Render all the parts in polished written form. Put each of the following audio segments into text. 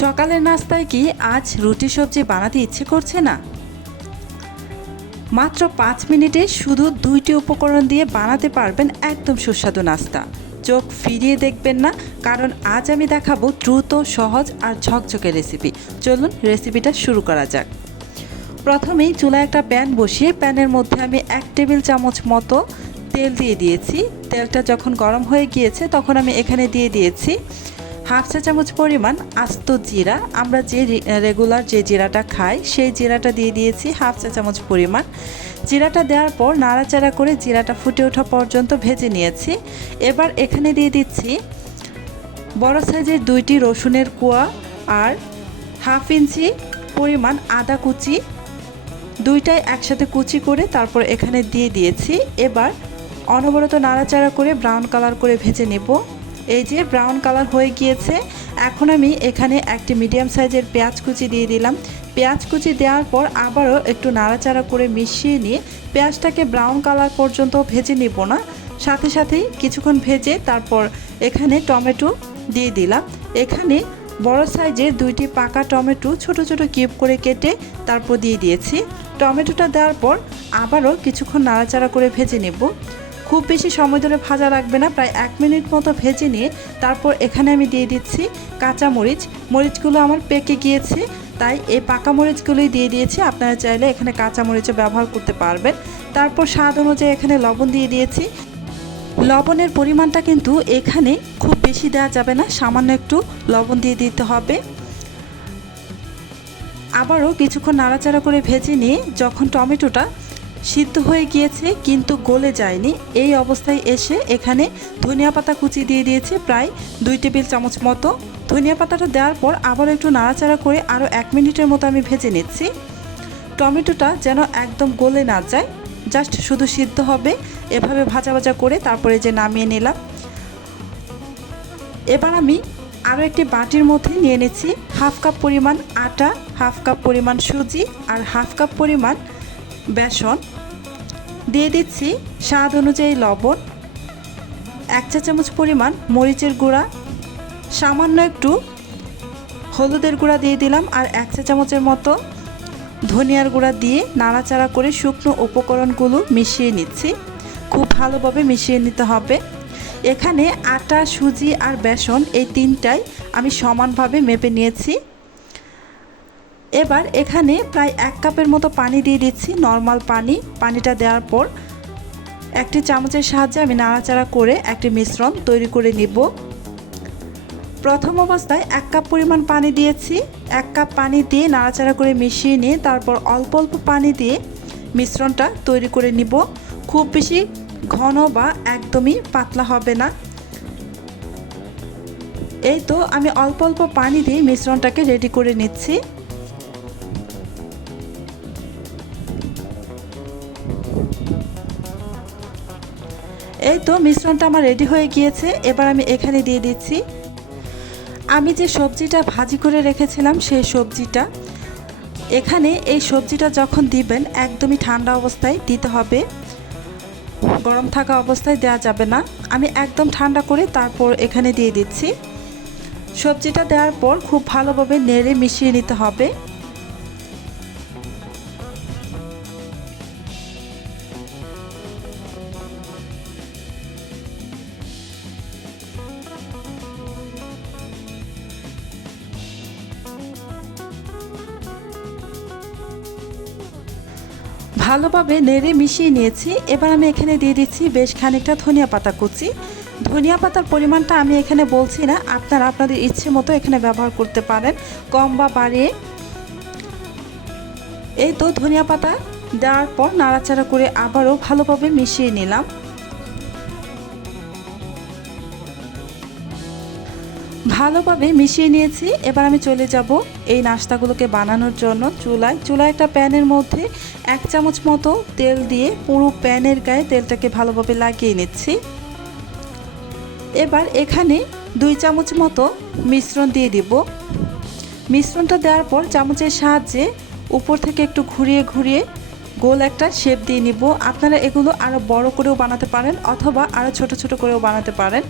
সকালের নাস্তায় কি আজ রুটি সবজি বানাতে ইচ্ছে করছে না? মাত্র 5 মিনিটে শুধু 2টি উপকরণ দিয়ে বানাতে পারবেন একদম সুস্বাদু নাস্তা। চোখ ফিরিয়ে দেখবেন না, কারণ আজ আমি দেখাবো দ্রুত, সহজ আর ঝকঝকে রেসিপি। চলুন রেসিপিটা শুরু করা যাক। প্রথমেই চুলায় একটা প্যান বসিয়ে প্যানের মধ্যে আমি 1 টেবিল চামচ মতো তেল দিয়ে দিয়েছি। তেলটা যখন গরম হয়ে গিয়েছে তখন আমি এখানে দিয়ে দিয়েছি হাফ চা চামচ পরিমাণ আস্ত জিরা। আমরা যে রেগুলার যে জিরাটা খাই সেই জিরাটা দিয়ে দিয়েছি হাফ চা চামচ পরিমাণ। জিরাটা দেওয়ার পর নাড়াচাড়া করে জিরাটা ফুটে ওঠা পর্যন্ত ভেজে নিয়েছি। এবার এখানে দিয়ে দিচ্ছি বড় সাইজের 2টি রসুনের কোয়া আর হাফ ইঞ্চি পরিমাণ আদা কুচি, দুইটাই একসাথে কুচি করে তারপর এখানে দিয়ে দিয়েছি। এবার অনবরত নাড়াচাড়া করে ব্রাউন কালার করে ভেজে নেব। এই যে ব্রাউন কালার হয়ে গিয়েছে। এখন আমি এখানে একটি মিডিয়াম সাইজের পেঁয়াজ কুচি দিয়ে দিলাম। পেঁয়াজ কুচি দেওয়ার পর আবারও একটু নাড়াচাড়া করে মিশিয়ে নিয়ে পেঁয়াজটাকে ব্রাউন কালার পর্যন্ত ভেজে নেব না, সাথে সাথেই কিছুক্ষণ ভেজে তারপর এখানে টমেটো দিয়ে দিলাম। এখানে বড় সাইজের 2টি পাকা টমেটো ছোট ছোট কিউব করে কেটে তারপর দিয়ে দিয়েছি। টমেটোটা দেওয়ার পর আবারও কিছুক্ষণ নাড়াচাড়া করে ভেজে নেব। খুব বেশি সময় ধরে ভাজা লাগবে না, প্রায় 1 মিনিট মতো ভেজে নিয়ে তারপর এখানে আমি দিয়ে দিচ্ছি কাঁচা মরিচ। মরিচগুলো আমার পেকে গিয়েছে, তাই এই পাকা মরিচগুলোই দিয়ে দিয়েছি। আপনারা চাইলে এখানে কাঁচা মরিচও ব্যবহার করতে পারবেন। তারপর স্বাদ অনুযায়ী এখানে লবণ দিয়ে দিয়েছি। লবণের পরিমাণটা কিন্তু এখানে খুব বেশি দেওয়া যাবে না, সামান্য একটু লবণ দিয়ে দিতে হবে। আবারও কিছুক্ষণ নাড়াচাড়া করে ভেজে নিয়ে যখন টমেটোটা সিদ্ধ হয়ে গিয়েছে কিন্তু গলে যায়নি, এই অবস্থায় এসে এখানে ধনিয়া পাতা কুচি দিয়ে দিয়েছি প্রায় 2 টেবিল চামচ মতো। ধনিয়া পাতাটা দেওয়ার পর আবার একটু নাড়াচাড়া করে আরও 1 মিনিটের মতো আমি ভেজে নিচ্ছি। টমেটোটা যেন একদম গলে না যায়, জাস্ট শুধু সিদ্ধ হবে, এভাবে ভাজা ভাজা করে তারপরে যে নামিয়ে নিলাম। এবার আমি আরও একটি বাটির মধ্যে নিয়ে নিচ্ছি হাফ কাপ পরিমাণ আটা, হাফ কাপ পরিমাণ সুজি আর হাফ কাপ পরিমাণ বেসন। দিয়ে দিচ্ছি স্বাদ অনুযায়ী লবণ, 1 চা চামচ পরিমাণ মরিচের গুঁড়া, সামান্য একটু হলুদের গুঁড়া দিয়ে দিলাম আর 1 চা চামচের মতো ধনিয়ার গুঁড়া দিয়ে নাড়াচাড়া করে শুকনো উপকরণগুলো মিশিয়ে নিচ্ছি। খুব ভালোভাবে মিশিয়ে নিতে হবে। এখানে আটা, সুজি আর বেসন এই তিনটাই আমি সমানভাবে মেপে নিয়েছি। এবার এখানে প্রায় 1 কাপের মতো পানি দিয়ে দিচ্ছি, নর্মাল পানি। পানিটা দেওয়ার পর একটি চামচের সাহায্যে আমি নাড়াচাড়া করে একটি মিশ্রণ তৈরি করে নিব। প্রথম অবস্থায় 1 কাপ পরিমাণ পানি দিয়েছি। 1 কাপ পানি দিয়ে নাড়াচাড়া করে মিশিয়ে নিয়ে তারপর অল্প অল্প পানি দিয়ে মিশ্রণটা তৈরি করে নিব। খুব বেশি ঘন বা একদমই পাতলা হবে না। এই তো আমি অল্প অল্প পানি দিয়ে মিশ্রণটাকে রেডি করে নিচ্ছি। এই তো মিশ্রণটা আমার রেডি হয়ে গিয়েছে। এবার আমি এখানে দিয়ে দিচ্ছি আমি যে সবজিটা ভাজি করে রেখেছিলাম সেই সবজিটা। এখানে এই সবজিটা যখন দিবেন একদমই ঠান্ডা অবস্থায় দিতে হবে, গরম থাকা অবস্থায় দেওয়া যাবে না। আমি একদম ঠান্ডা করে তারপর এখানে দিয়ে দিচ্ছি। সবজিটা দেওয়ার পর খুব ভালোভাবে নেড়ে মিশিয়ে নিতে হবে। ভালোভাবে নেড়ে মিশিয়ে নিয়েছি। এবার আমি এখানে দিয়ে দিচ্ছি বেশ খানিকটা ধনিয়া পাতা কুচি। ধনিয়া পাতার পরিমাণটা আমি এখানে বলছি না, আপনারা আপনাদের ইচ্ছে মতো এখানে ব্যবহার করতে পারেন, কম বা বাড়িয়ে। এই তো ধনিয়া পাতা দেওয়ার পর নাড়াচাড়া করে আবারও ভালোভাবে মিশিয়ে নিলাম। ভালোভাবে মিশিয়ে নিয়েছি। এবার আমি চলে যাব এই নাস্তাগুলোকে বানানোর জন্য চুলায় একটা প্যানের মধ্যে 1 চামচ মতো তেল দিয়ে পুরো প্যানের গায়ে তেলটাকে ভালোভাবে লাগিয়ে নিচ্ছি। এবার এখানে 2 চামচ মতো মিশ্রণ দিয়ে দিব। মিশ্রণটা দেওয়ার পর চামচের সাহায্যে উপর থেকে একটু ঘুরিয়ে ঘুরিয়ে গোল একটা শেপ দিয়ে নিব। আপনারা এগুলো আরও বড় করেও বানাতে পারেন অথবা আরও ছোট ছোট করেও বানাতে পারেন।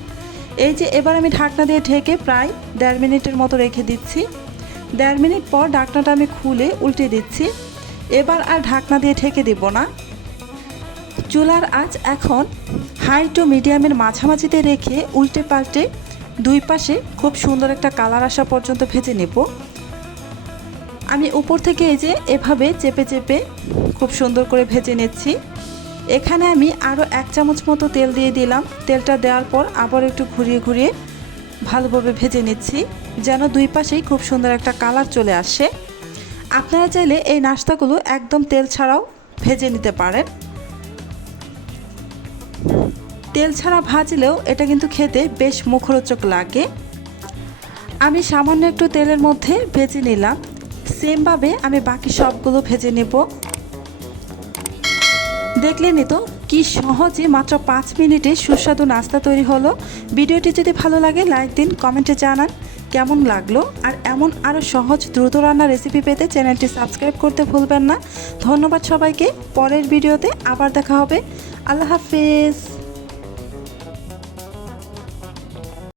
এই যে এবার আমি ঢাকনা দিয়ে ঢেকে প্রায় 1.5 মিনিটের মতো রেখে দিচ্ছি। 1.5 মিনিট পর ঢাকনাটা আমি খুলে উল্টে দিচ্ছি। এবার আর ঢাকনা দিয়ে ঢেকে দেব না। চুলার আঁচ এখন হাই টু মিডিয়ামের মাঝামাঝিতে রেখে উল্টে পাল্টে দুই পাশে খুব সুন্দর একটা কালার আসা পর্যন্ত ভেজে নেব। আমি উপর থেকে এই যে এভাবে চেপে চেপে খুব সুন্দর করে ভেজে নিচ্ছি। এখানে আমি আরও 1 চামচ মতো তেল দিয়ে দিলাম। তেলটা দেওয়ার পর আবার একটু ঘুরিয়ে ঘুরিয়ে ভালোভাবে ভেজে নিচ্ছি, যেন দুই পাশেই খুব সুন্দর একটা কালার চলে আসে। আপনারা চাইলে এই নাস্তাগুলো একদম তেল ছাড়াও ভেজে নিতে পারেন। তেল ছাড়া ভাজলেও এটা কিন্তু খেতে বেশ মুখরোচক লাগে। আমি সামান্য একটু তেলের মধ্যে ভেজে নিলাম। সেমভাবে আমি বাকি সবগুলো ভেজে নেব। দেখলেনই তো কি সহজে মাত্র 5 মিনিটে সুস্বাদু নাস্তা তৈরি হলো। ভিডিওটি যদি ভালো লাগে লাইক দিন, কমেন্টে জানান কেমন লাগলো। আর এমন আরও সহজ দ্রুত রান্নার রেসিপি পেতে চ্যানেলটি সাবস্ক্রাইব করতে ভুলবেন না। ধন্যবাদ সবাইকে। পরের ভিডিওতে আবার দেখা হবে। আল্লাহ হাফেজ।